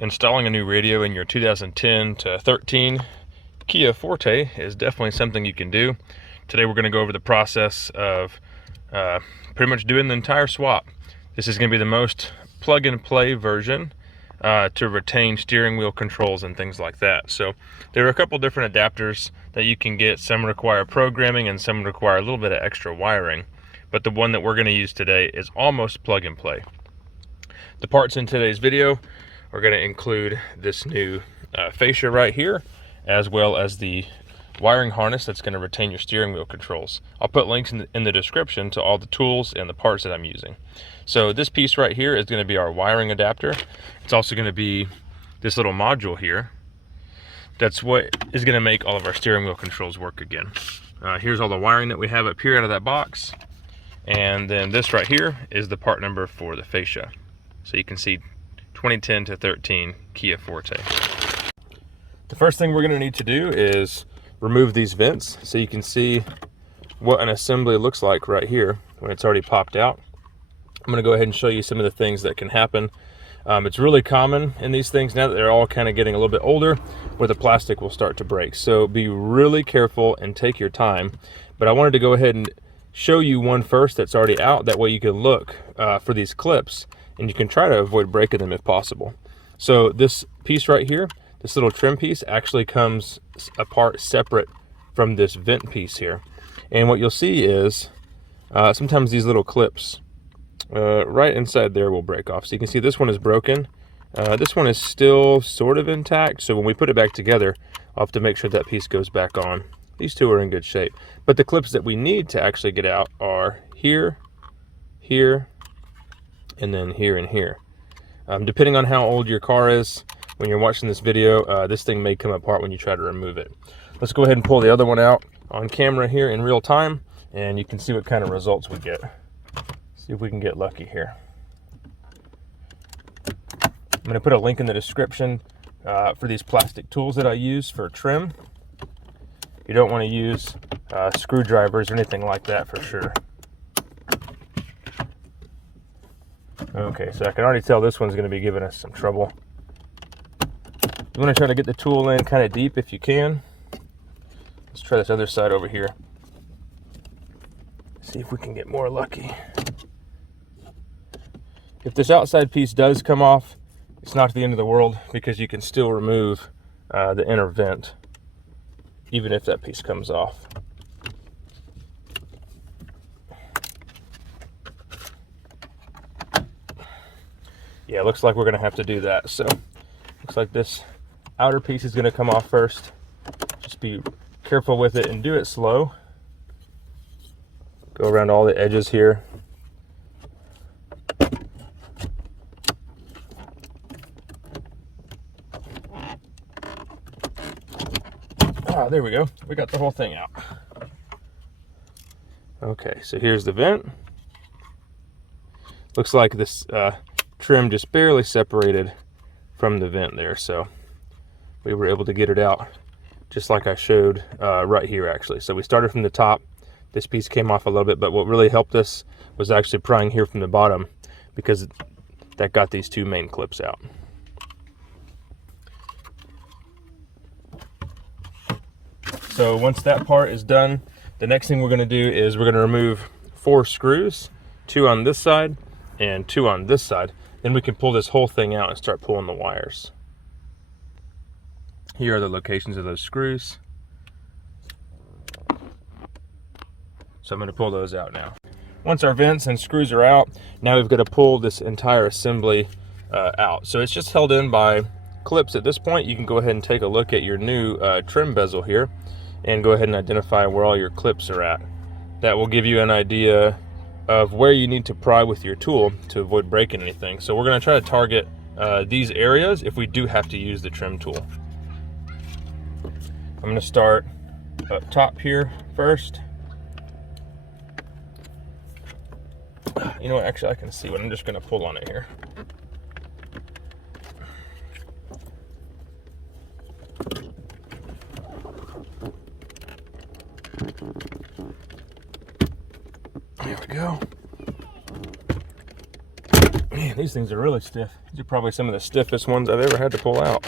Installing a new radio in your 2010 to 13 Kia Forte is definitely something you can do. Today we're going to go over the process of pretty much doing the entire swap. This is going to be the most plug-and-play version to retain steering wheel controls and things like that. So there are a couple different adapters that you can get. Some require programming and some require a little bit of extra wiring. But the one that we're going to use today is almost plug-and-play. The parts in today's video are going to include this new fascia right here, as well as the wiring harness that's going to retain your steering wheel controls. I'll put links in the description to all the tools and the parts that I'm using. So this piece right here is going to be our wiring adapter. It's also going to be this little module here. That's what is going to make all of our steering wheel controls work again. Here's all the wiring that we have up here out of that box. And then this right here is the part number for the fascia. So you can see 2010 to 13 Kia Forte. The first thing we're going to need to do is remove these vents so you can see what an assembly looks like right here when it's already popped out. I'm going to go ahead and show you some of the things that can happen. It's really common in these things now that they're all kind of getting a little bit older, where the plastic will start to break. So be really careful and take your time. But I wanted to go ahead and show you one first that's already out. That way you can look for these clips and you can try to avoid breaking them if possible. So this piece right here, this little trim piece, actually comes apart separate from this vent piece here. And what you'll see is sometimes these little clips right inside there will break off. So you can see this one is broken. This one is still sort of intact. So when we put it back together, I'll have to make sure that piece goes back on. These two are in good shape. But the clips that we need to actually get out are here, here, and then here and here. Depending on how old your car is, when you're watching this video, this thing may come apart when you try to remove it. Let's go ahead and pull the other one out on camera here in real time, and you can see what kind of results we get. See if we can get lucky here. I'm going to put a link in the description for these plastic tools that I use for trim. You don't want to use screwdrivers or anything like that for sure. Okay, so I can already tell this one's going to be giving us some trouble. You want to try to get the tool in kind of deep if you can. Let's try this other side over here. See if we can get more lucky. If this outside piece does come off, it's not the end of the world, because you can still remove the inner vent, even if that piece comes off. Yeah, it looks like we're going to have to do that. So looks like this outer piece is going to come off first. Just be careful with it and do it slow. Go around all the edges here. There we go. We got the whole thing out. Okay, so here's the vent. Looks like this trim just barely separated from the vent there, so we were able to get it out just like I showed right here actually. So we started from the top. This piece came off a little bit, but what really helped us was actually prying here from the bottom, because that got these two main clips out. So once that part is done, the next thing we're going to do is we're going to remove 4 screws, 2 on this side and 2 on this side. Then we can pull this whole thing out and start pulling the wires. Here are the locations of those screws. So I'm going to pull those out now. Once our vents and screws are out, now we've got to pull this entire assembly out. So it's just held in by clips at this point. You can go ahead and take a look at your new trim bezel here and go ahead and identify where all your clips are at. That will give you an idea of where you need to pry with your tool to avoid breaking anything. So we're going to try to target these areas if we do have to use the trim tool. I'm going to start up top here first. You know what, actually I can see what I'm just going to pull on it here. There we go. Man, these things are really stiff. These are probably some of the stiffest ones I've ever had to pull out.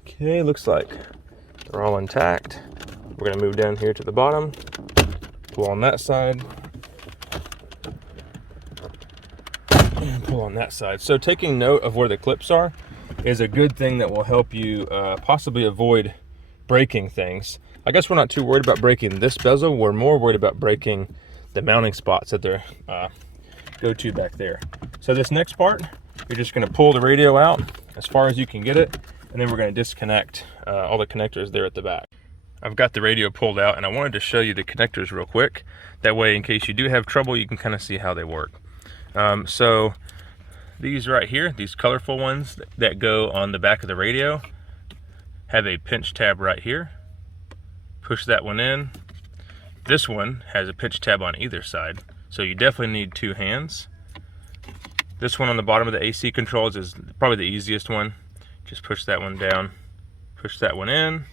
Okay, looks like they're all intact. We're gonna move down here to the bottom, pull on that side, and pull on that side. So taking note of where the clips are is a good thing that will help you possibly avoid breaking things. I guess we're not too worried about breaking this bezel. We're more worried about breaking the mounting spots that they're go to back there. So this next part, you're just gonna pull the radio out as far as you can get it, and then we're gonna disconnect all the connectors there at the back. I've got the radio pulled out, and I wanted to show you the connectors real quick. That way, in case you do have trouble, you can kind of see how they work. So these right here, these colorful ones that go on the back of the radio, have a pinch tab right here. Push that one in. This one has a pinch tab on either side, so you definitely need two hands. This one on the bottom of the AC controls is probably the easiest one. Just push that one down, push that one in,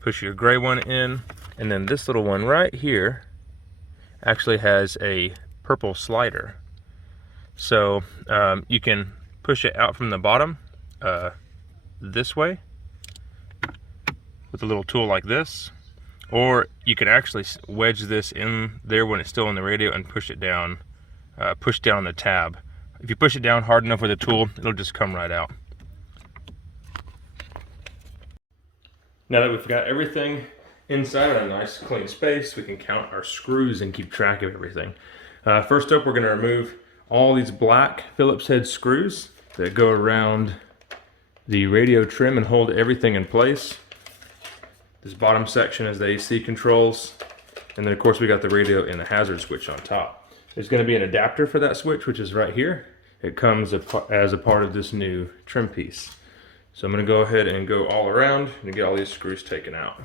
push your gray one in, and then this little one right here actually has a purple slider. So you can push it out from the bottom this way with a little tool like this, or you can actually wedge this in there when it's still in the radio and push it down, push down the tab. If you push it down hard enough with a tool, it'll just come right out. Now that we've got everything inside a nice clean space, we can count our screws and keep track of everything. First up, we're going to remove all these black Phillips head screws that go around the radio trim and hold everything in place. This bottom section is the AC controls, and then of course we got the radio and the hazard switch on top. There's going to be an adapter for that switch, which is right here. It comes as a part of this new trim piece. So I'm going to go ahead and go all around and get all these screws taken out.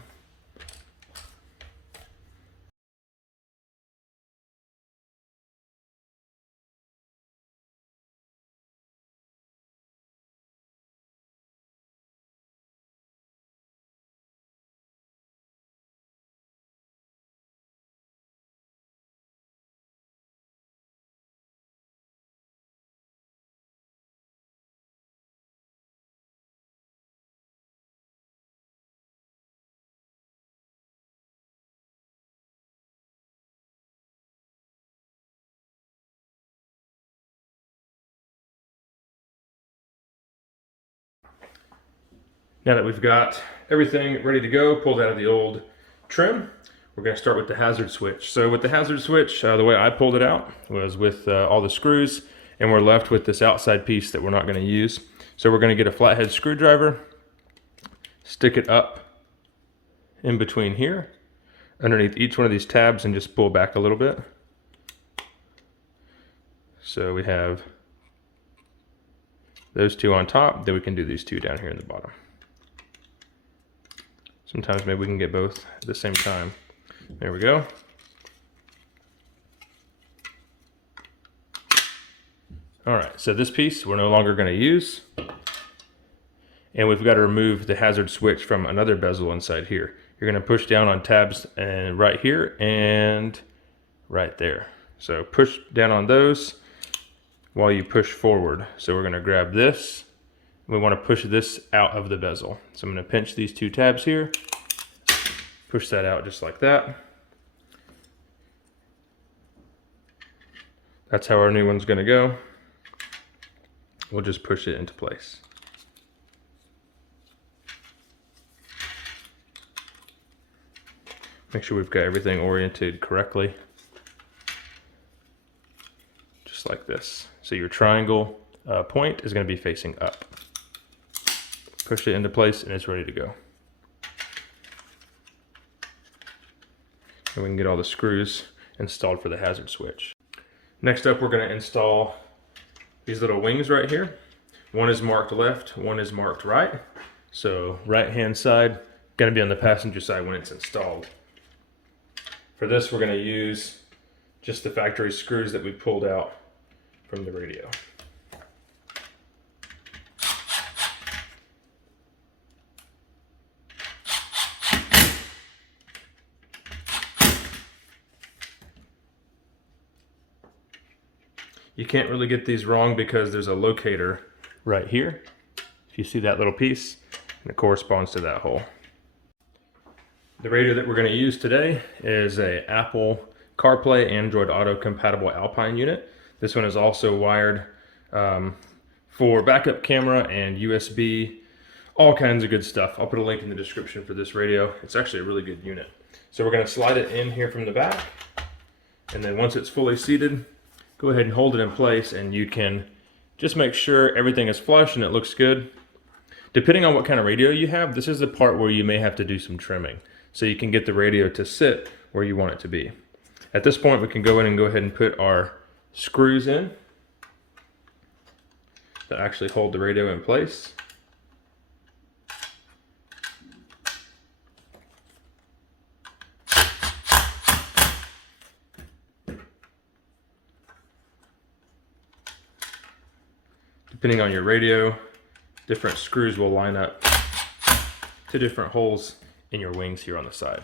Now that we've got everything ready to go, pulled out of the old trim, we're going to start with the hazard switch. So with the hazard switch, the way I pulled it out was with all the screws, and we're left with this outside piece that we're not going to use. So we're going to get a flathead screwdriver, stick it up in between here, underneath each one of these tabs, and just pull back a little bit. So we have those two on top, then we can do these two down here in the bottom. Sometimes maybe we can get both at the same time. There we go. All right, so this piece we're no longer going to use. And we've got to remove the hazard switch from another bezel inside here. You're going to push down on tabs and right here and right there. So push down on those while you push forward. So we're going to grab this. We want to push this out of the bezel. So I'm going to pinch these two tabs here, push that out just like that. That's how our new one's going to go. We'll just push it into place. Make sure we've got everything oriented correctly. Just like this. So your triangle point is going to be facing up. Push it into place and it's ready to go. And we can get all the screws installed for the hazard switch. Next up, we're going to install these little wings right here. One is marked left, one is marked right. So right hand side, going to be on the passenger side when it's installed. For this, we're going to use just the factory screws that we pulled out from the radio. You can't really get these wrong because there's a locator right here. If you see that little piece, and it corresponds to that hole. The radio that we're going to use today is a Apple CarPlay Android Auto compatible Alpine unit. This one is also wired for backup camera and USB, all kinds of good stuff. I'll put a link in the description for this radio. It's actually a really good unit. So we're going to slide it in here from the back, and then once it's fully seated, go ahead and hold it in place, and you can just make sure everything is flush and it looks good. Depending on what kind of radio you have, this is the part where you may have to do some trimming, so you can get the radio to sit where you want it to be. At this point, we can go in and go ahead and put our screws in to actually hold the radio in place. Depending on your radio, different screws will line up to different holes in your wings here on the side.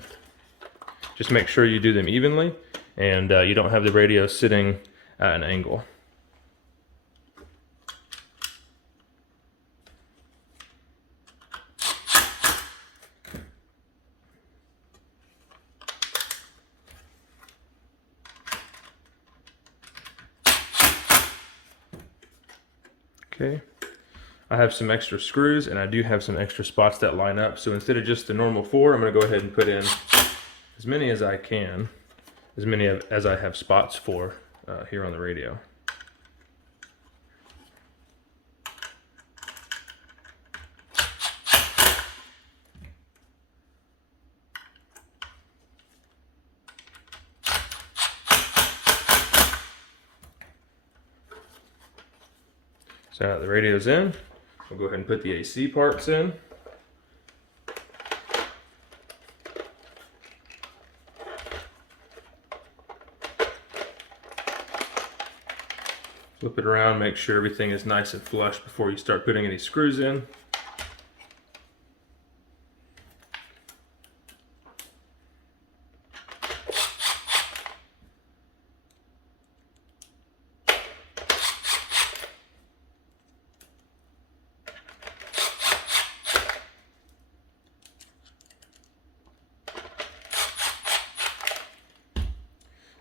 Just make sure you do them evenly, and you don't have the radio sitting at an angle. Okay, I have some extra screws, and I do have some extra spots that line up. So instead of just the normal 4, I'm going to go ahead and put in as many as I can, as many as I have spots for here on the radio. So now that the radio's in, we'll go ahead and put the AC parts in. Flip it around, make sure everything is nice and flush before you start putting any screws in.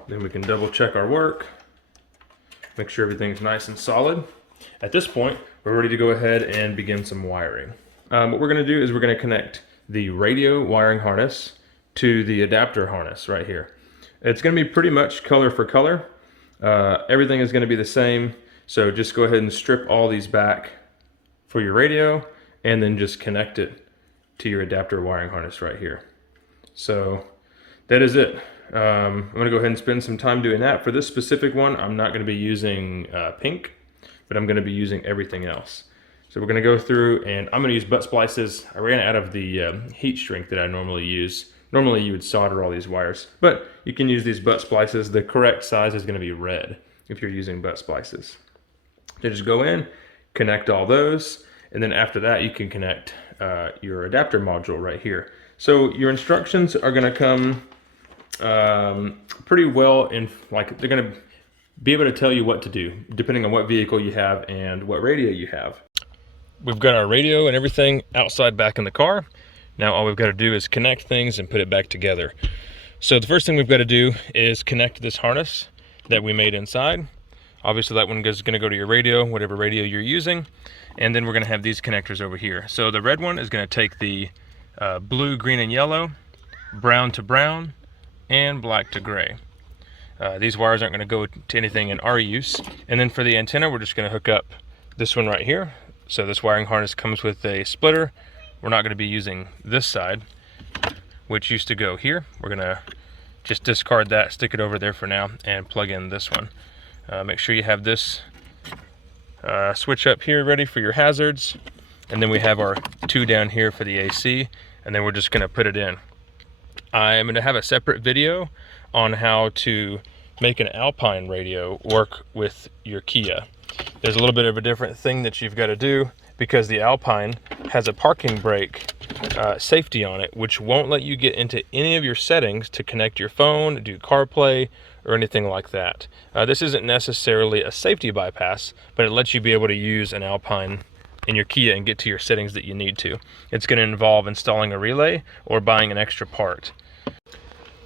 Then we can double check our work, make sure everything's nice and solid. At this point, we're ready to go ahead and begin some wiring. What we're going to do is we're going to connect the radio wiring harness to the adapter harness right here. It's going to be pretty much color for color. Everything is going to be the same, so just go ahead and strip all these back for your radio, and then just connect it to your adapter wiring harness right here. So that is it. I'm going to go ahead and spend some time doing that. For this specific one, I'm not going to be using pink, but I'm going to be using everything else. So we're going to go through, and I'm going to use butt splices. I ran out of the heat shrink that I normally use. Normally you would solder all these wires, but you can use these butt splices. The correct size is going to be red if you're using butt splices. So just go in, connect all those, and then after that you can connect your adapter module right here. So your instructions are going to come pretty well in, like, they're going to be able to tell you what to do depending on what vehicle you have and what radio you have. We've got our radio and everything outside back in the car. Now all we've got to do is connect things and put it back together. So the first thing we've got to do is connect this harness that we made inside. Obviously that one is going to go to your radio, whatever radio you're using, and then we're going to have these connectors over here. So the red one is going to take the blue, green, and yellow, brown to brown, and black to gray. These wires aren't going to go to anything in our use. And then for the antenna, we're just going to hook up this one right here. So this wiring harness comes with a splitter. We're not going to be using this side, which used to go here. We're going to just discard that, stick it over there for now, and plug in this one. Make sure you have this switch up here ready for your hazards. And then we have our 2 down here for the AC, and then we're just going to put it in. I'm going to have a separate video on how to make an Alpine radio work with your Kia. There's a little bit of a different thing that you've got to do because the Alpine has a parking brake safety on it, which won't let you get into any of your settings to connect your phone, do CarPlay, or anything like that. This isn't necessarily a safety bypass, but it lets you be able to use an Alpine in your Kia and get to your settings that you need to. It's going to involve installing a relay or buying an extra part.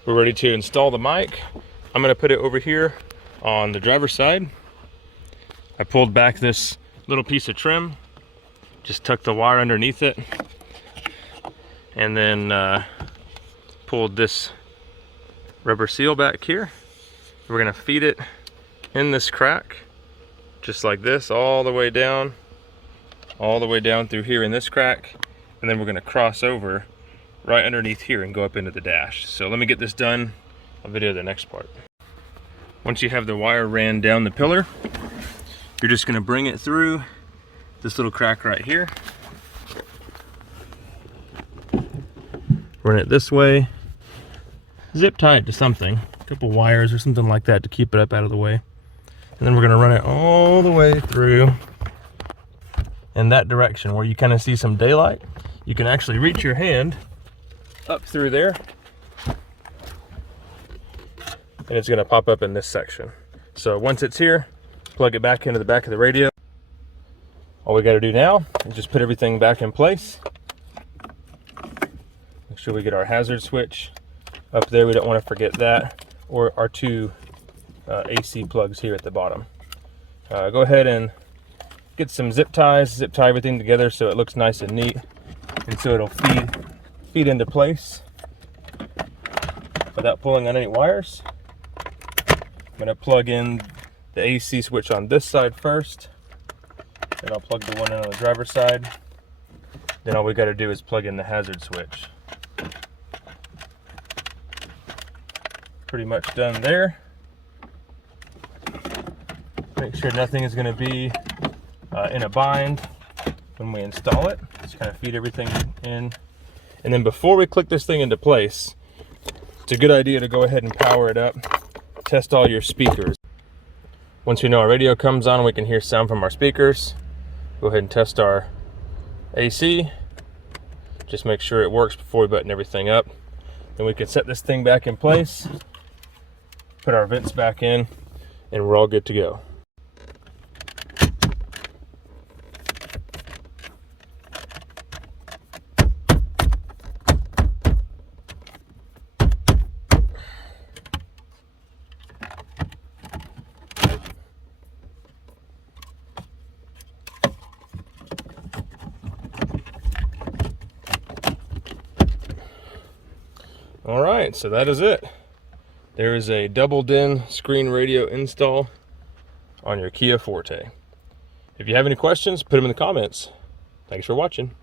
We're ready to install the mic. I'm going to put it over here on the driver's side. I pulled back this little piece of trim, just tucked the wire underneath it, and then pulled this rubber seal back here. We're going to feed it in this crack, just like this, all the way down through here in this crack, and then we're going to cross over right underneath here and go up into the dash. So let me get this done. I'll video the next part. Once you have the wire ran down the pillar, you're just going to bring it through this little crack right here. Run it this way. Zip tie it to something, a couple wires or something like that to keep it up out of the way. And then we're going to run it all the way through in that direction where you kind of see some daylight. You can actually reach your hand up through there, and it's going to pop up in this section. So once it's here, plug it back into the back of the radio. All we got to do now is just put everything back in place. Make sure we get our hazard switch up there. We don't want to forget that, or our two AC plugs here at the bottom. Go ahead and get some zip ties, zip tie everything together so it looks nice and neat, and so it'll feed into place without pulling on any wires. I'm going to plug in the AC switch on this side first, then I'll plug the one in on the driver's side. Then all we got to do is plug in the hazard switch. Pretty much done there. Make sure nothing is going to be in a bind when we install it. Just kind of feed everything in. And then before we click this thing into place, it's a good idea to go ahead and power it up. Test all your speakers. Once we know our radio comes on, we can hear sound from our speakers. Go ahead and test our AC. Just make sure it works before we button everything up. Then we can set this thing back in place, put our vents back in, and we're all good to go. All right, so that is it. There is a double-din screen radio install on your Kia Forte. If you have any questions, put them in the comments. Thanks for watching.